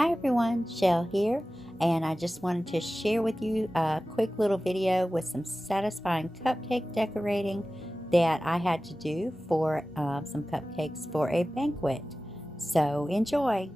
Hi everyone, Shell here, and I just wanted to share with you a quick little video with some satisfying cupcake decorating that I had to do for some cupcakes for a banquet. So enjoy!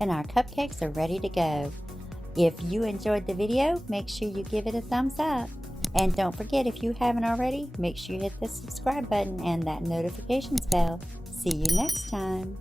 and our cupcakes are ready to go. If you enjoyed the video, make sure you give it a thumbs up. And don't forget, if you haven't already, make sure you hit the subscribe button and that notifications bell. See you next time.